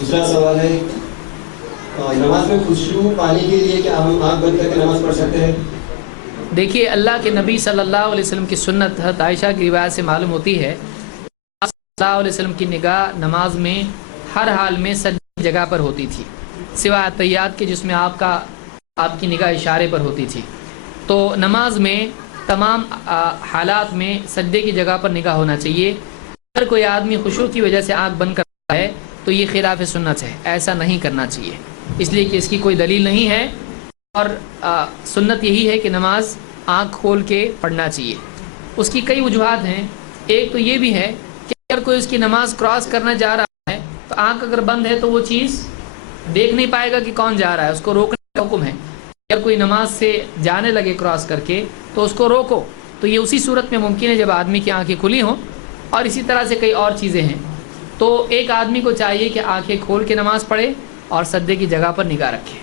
دوسرا سوال ہے نماز میں خوشبو پانے کے لیے کیا ہم آنکھ بند کر کے نماز پڑھ سکتے ہیں؟ دیکھیے اللہ کے نبی صلی اللہ علیہ وسلم کی سنت حضرت عائشہ کی روایت سے معلوم ہوتی ہے صلی اللہ علیہ وسلم کی نگاہ نماز میں ہر حال میں سجدے کی جگہ پر ہوتی تھی سوائے تحیات کے جس میں آپ کی نگاہ اشارے پر ہوتی تھی. تو نماز میں تمام حالات میں سجدے کی جگہ پر نگاہ ہونا چاہیے. اگر کوئی آدمی خشوع کی وجہ سے آنکھ بند کرتا ہے تو یہ خلاف سنت ہے, ایسا نہیں کرنا چاہیے اس لیے کہ اس کی کوئی دلیل نہیں ہے, اور سنت یہی ہے کہ نماز آنکھ کھول کے پڑھنا چاہیے. اس کی کئی وجوہات ہیں. ایک تو یہ بھی ہے کہ اگر کوئی اس کی نماز کراس کرنا جا رہا ہے تو آنکھ اگر بند ہے تو وہ چیز دیکھ نہیں پائے گا کہ کون جا رہا ہے, اس کو روکنے کا حکم ہے. اگر کوئی نماز سے جانے لگے کراس کر کے تو اس کو روکو. تو یہ اسی صورت میں ممکن ہے جب آدمی کی آنکھیں کھلی ہوں, اور اسی طرح سے کئی اور چیزیں ہیں. تو ایک آدمی کو چاہیے کہ آنکھیں کھول کے نماز پڑھے اور سجدے کی جگہ پر نگاہ رکھے.